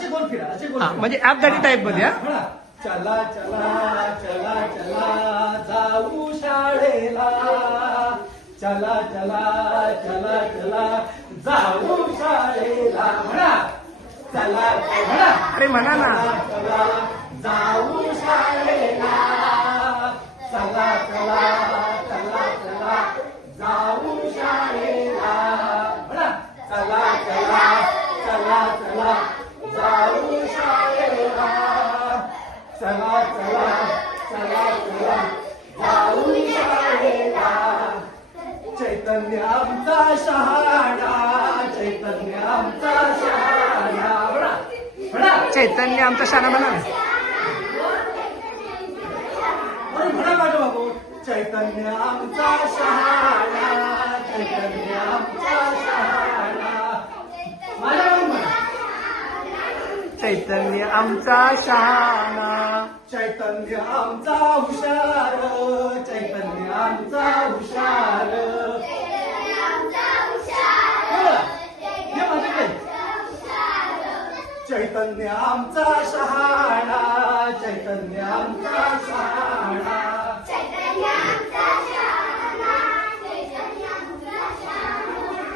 असे गोल फिरा, असे गोल फिरा. म्हणजे अपघाती टाईप मध्ये हा. म्हणा, चला चला चला चला जाऊ शाळेला, चला चला चला चला जाऊ शाळेला. म्हणा, चला म्हणा, अरे म्हणा ना. चला जाऊ शाळेला, चला चला चला चला जाऊ शाळेला. म्हणा, चला चला चला चला जाऊ शाळेला, चला चला चला चला जाऊ शाळेला. चैतन्य आमचा शहाणा, चैतन्य आमचा शहाणा. म्हणा, म्हणा, चैतन्य आमचा शाणा म्हणा. अरे म्हणा माझ्या बाबू, चैतन्य आमचा शहाणा, चैतन्य आमचा शहाणा. माझ्या बाबू म्हणा, चैतन्य आमचा शहाणा, चैतन्य आमचा हुशार, चैतन्य आमचा हुशार. बोला, हे माझ्याकडे. चैतन्य आमचा शहाणा, चैतन्य आमचा